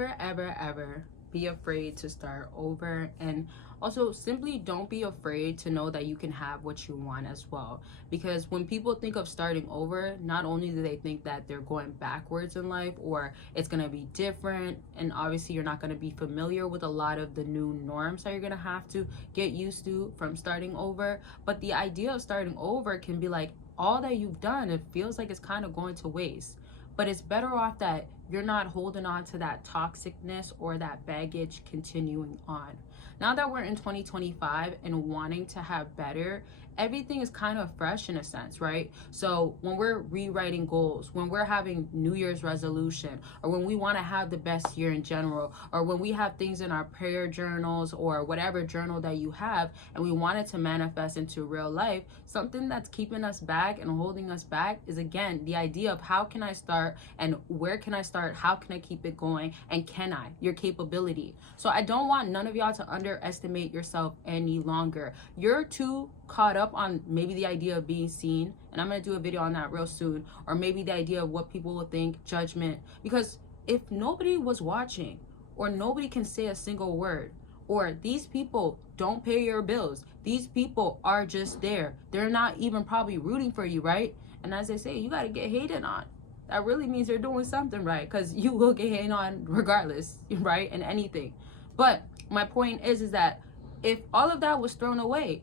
Ever be afraid to start over, and also simply don't be afraid to know that you can have what you want as well. Because when people think of starting over, not only do they think that they're going backwards in life or it's going to be different, and obviously you're not going to be familiar with a lot of the new norms that you're going to have to get used to from starting over, but the idea of starting over can be like all that you've done, it feels like it's kind of going to waste. But it's better off that you're not holding on to that toxicness or that baggage continuing on. Now that we're in 2025 and wanting to have better, everything is kind of fresh in a sense, right? So when we're rewriting goals, when we're having New Year's resolution, or when we want to have the best year in general, or when we have things in our prayer journals or whatever journal that you have, and we want it to manifest into real life, something that's keeping us back and holding us back is, again, the idea of how can I start and where can I start? How can I keep it going? And can I? Your capability. So I don't want none of y'all to underestimate yourself any longer. You're too caught up on maybe the idea of being seen, and I'm going to do a video on that real soon, or maybe the idea of what people will think, judgment, because if nobody was watching, or nobody can say a single word, or these people don't pay your bills, these people are just there, they're not even probably rooting for you, right? And as they say, you got to get hated on. That really means you're doing something right, because you will get hated on regardless, right? And anything. But my point is that if all of that was thrown away,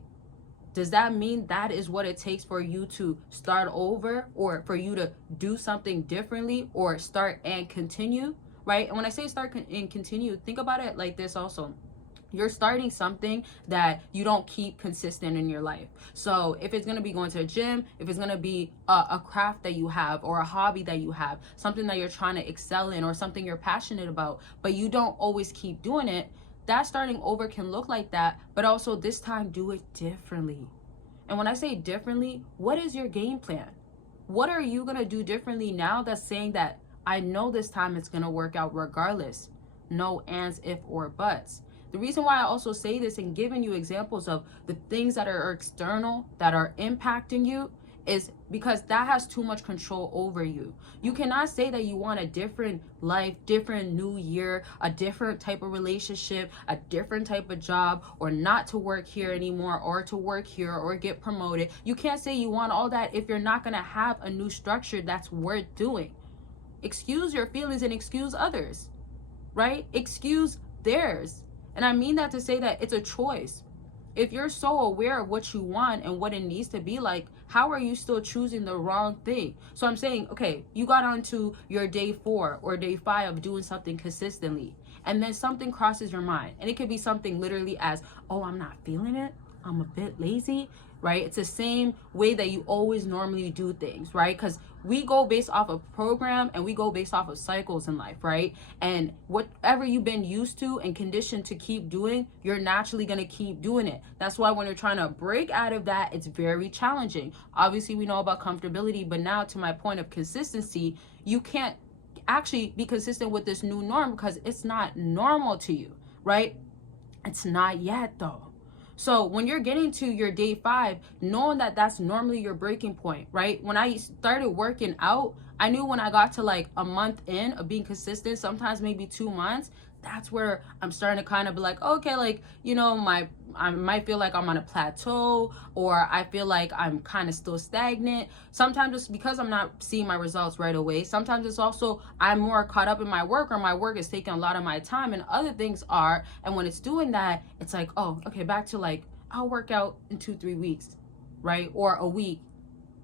does that mean that is what it takes for you to start over, or for you to do something differently, or start and continue, right? And when I say start and continue, think about it like this also. You're starting something that you don't keep consistent in your life. So if it's going to be going to a gym, if it's going to be a craft that you have, or a hobby that you have, something that you're trying to excel in, or something you're passionate about, but you don't always keep doing it, that starting over can look like that, but also this time do it differently. And when I say differently, what is your game plan? What are you going to do differently now that's saying that I know this time it's going to work out regardless? No ands, if, or buts. The reason why I also say this and giving you examples of the things that are external, that are impacting you, is because that has too much control over you. You cannot say that you want a different life, different new year, a different type of relationship, a different type of job, or not to work here anymore, or to work here, or get promoted. You can't say you want all that if you're not going to have a new structure that's worth doing. Excuse your feelings and excuse others, right? Excuse theirs. And I mean that to say that it's a choice. If you're so aware of what you want and what it needs to be like, how are you still choosing the wrong thing? So I'm saying, okay, you got onto your day 4 or day 5 of doing something consistently, and then something crosses your mind. And it could be something literally as, oh, I'm not feeling it, I'm a bit lazy, right? It's the same way that you always normally do things, right? Because we go based off of program, and we go based off of cycles in life, right? And whatever you've been used to and conditioned to keep doing, you're naturally going to keep doing it. That's why when you're trying to break out of that, it's very challenging. Obviously, we know about comfortability, but now to my point of consistency, you can't actually be consistent with this new norm because it's not normal to you, right? It's not yet, though. So when you're getting to your day 5, knowing that that's normally your breaking point, right? When I started working out, I knew when I got to like a month in of being consistent, sometimes maybe 2 months, that's where I'm starting to kind of be like, okay, like, you know, I might feel like I'm on a plateau, or I feel like I'm kind of still stagnant. Sometimes it's because I'm not seeing my results right away. Sometimes it's also I'm more caught up in my work, or my work is taking a lot of my time, and other things are. And when it's doing that, it's like, oh, okay, back to like, I'll work out in 2-3 weeks, right? Or a week.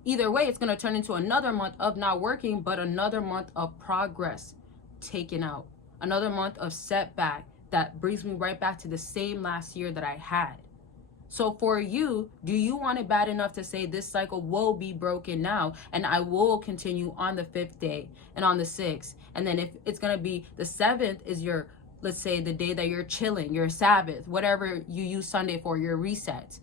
Either way, it's going to turn into another month of not working, but another month of progress taken out. Another month of setback that brings me right back to the same last year that I had. So for you, do you want it bad enough to say this cycle will be broken now, and I will continue on the 5th day and on the 6th? And then if it's going to be the 7th is your, let's say, the day that you're chilling, your Sabbath, whatever you use Sunday for, your reset.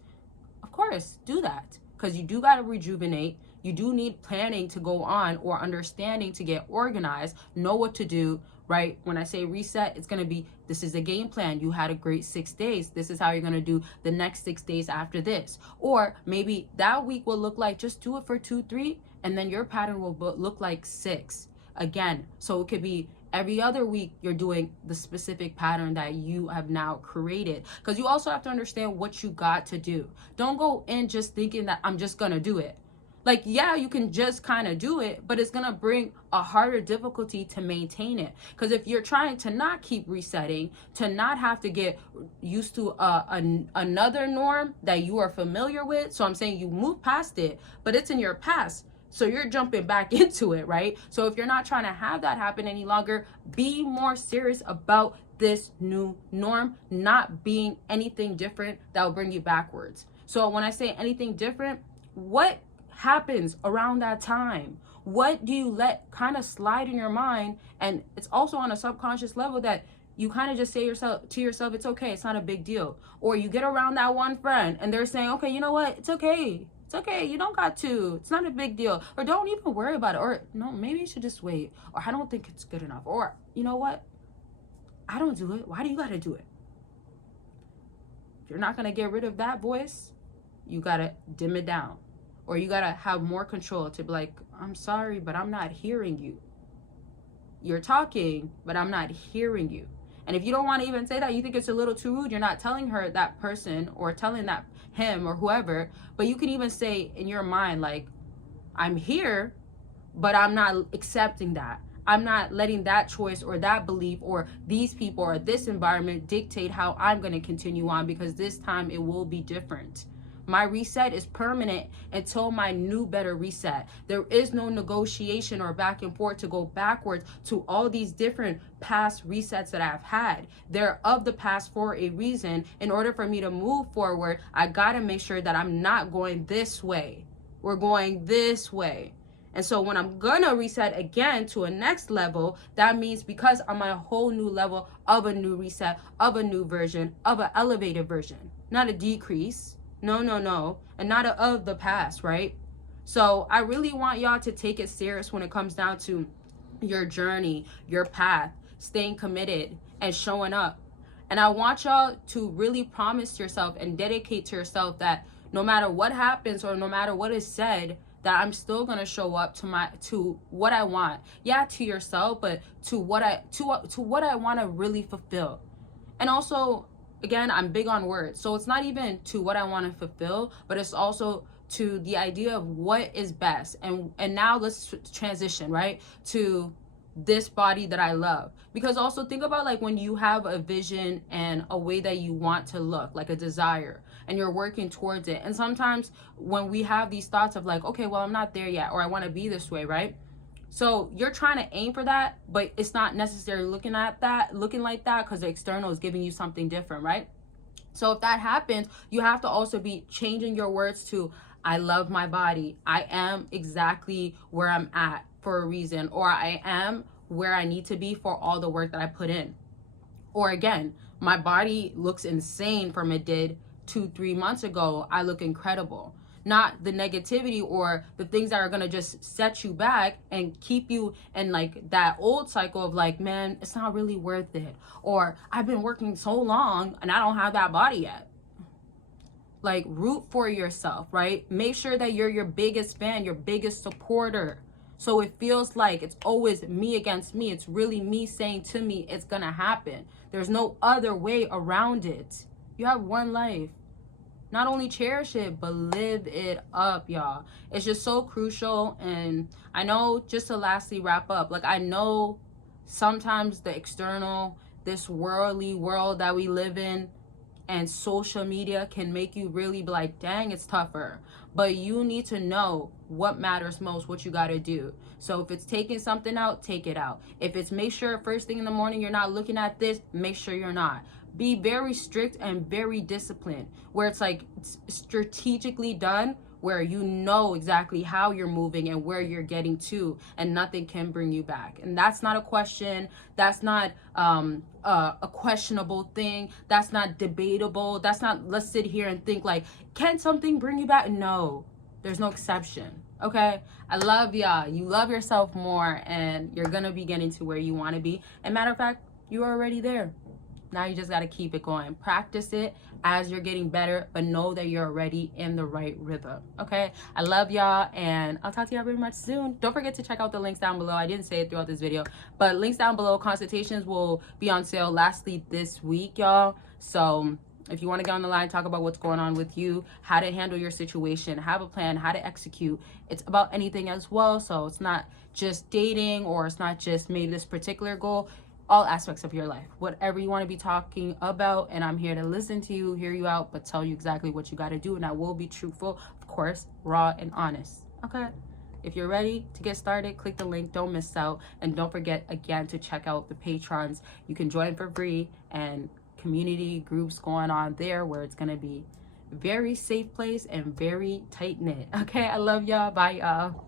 Of course, do that, because you do got to rejuvenate. You do need planning to go on, or understanding to get organized, know what to do, right? When I say reset, it's going to be, this is a game plan. You had a great 6 days. This is how you're going to do the next 6 days after this. Or maybe that week will look like just do it for 2, 3, and then your pattern will look like 6 again. So it could be Every other week, you're doing the specific pattern that you have now created. Because you also have to understand what you got to do. Don't go in just thinking that I'm just going to do it. Like, yeah, you can just kind of do it, but it's going to bring a harder difficulty to maintain it. Because if you're trying to not keep resetting, to not have to get used to another norm that you are familiar with. So I'm saying you move past it, but it's in your past. So you're jumping back into it, right? So if you're not trying to have that happen any longer, be more serious about this new norm not being anything different that will bring you backwards. So when I say anything different, what happens around that time? What do you let kind of slide in your mind? And it's also on a subconscious level that you kind of just say to yourself, it's okay, it's not a big deal. Or you get around that one friend and they're saying, okay, you know what, it's okay. It's okay, you don't got to. It's not a big deal. Or don't even worry about it. Or no, maybe you should just wait. Or I don't think it's good enough. Or you know what? I don't do it. Why do you got to do it? If you're not going to get rid of that voice, you got to dim it down. Or you got to have more control to be like, I'm sorry, but I'm not hearing you. You're talking, but I'm not hearing you. And if you don't want to even say that, you think it's a little too rude, you're not telling her, that person, or telling that him or whoever, but you can even say in your mind, like, I'm here, but I'm not accepting that. I'm not letting that choice or that belief or these people or this environment dictate how I'm going to continue on, because this time it will be different. My reset is permanent until my new better reset. There is no negotiation or back and forth to go backwards to all these different past resets that I've had. They're of the past for a reason. In order for me to move forward, I gotta make sure that I'm not going this way. We're going this way. And so when I'm gonna reset again to a next level, that means because I'm on a whole new level of a new reset, of a new version, of an elevated version, not a decrease. No. And not of the past, right? So I really want y'all to take it serious when it comes down to your journey, your path, staying committed and showing up. And I want y'all to really promise yourself and dedicate to yourself that no matter what happens or no matter what is said, that I'm still gonna show up to what I want. Yeah, to yourself, but to what I want to really fulfill. And also, again, I'm big on words. So it's not even to what I want to fulfill, but it's also to the idea of what is best. And now let's transition, right, to this body that I love. Because also think about, like, when you have a vision and a way that you want to look, like a desire, and you're working towards it. And sometimes when we have these thoughts of like, okay, well, I'm not there yet, or I want to be this way, right? So you're trying to aim for that, but it's not necessarily looking like that, because the external is giving you something different, right? So if that happens, you have to also be changing your words to, I love my body. I am exactly where I'm at for a reason, or I am where I need to be for all the work that I put in. Or again, my body looks insane from it did 2-3 months ago. I look incredible. Not the negativity or the things that are going to just set you back and keep you in like that old cycle of like, man, it's not really worth it. Or I've been working so long and I don't have that body yet. Like, root for yourself, right? Make sure that you're your biggest fan, your biggest supporter. So it feels like it's always me against me. It's really me saying to me, it's going to happen. There's no other way around it. You have one life. Not only cherish it, but live it up, y'all. It's just so crucial. And I know, just to lastly wrap up, like, I know sometimes the external, this worldly world that we live in and social media can make you really be like, dang, it's tougher. But you need to know what matters most, what you got to do. So if it's taking something out, take it out. If it's make sure first thing in the morning you're not looking at this, make sure you're not. Be very strict and very disciplined, where it's like strategically done, where you know exactly how you're moving and where you're getting to, and nothing can bring you back. And that's not a question. That's not a questionable thing. That's not debatable. That's not, let's sit here and think like, can something bring you back? No, there's no exception. Okay, I love y'all. You love yourself more, and you're gonna be getting to where you want to be. And matter of fact, you're already there. Now you just got to keep it going. Practice it as you're getting better, but know that you're already in the right rhythm. Okay, I love y'all, and I'll talk to y'all very much soon. Don't forget to check out the links down below. I didn't say it throughout this video, but links down below. Consultations will be on sale lastly this week, y'all. So if you want to get on the line, talk about what's going on with you, how to handle your situation, have a plan, how to execute. It's about anything as well. So it's not just dating, or it's not just maybe this particular goal. All aspects of your life, whatever you want to be talking about, and I'm here to listen to you, hear you out, but tell you exactly what you got to do, and I will be truthful, of course, raw and honest. Okay, if you're ready to get started, click the link, don't miss out, and don't forget again to check out the patrons. You can join for free, and community groups going on there where it's going to be very safe place and very tight knit. Okay, I love y'all. Bye y'all.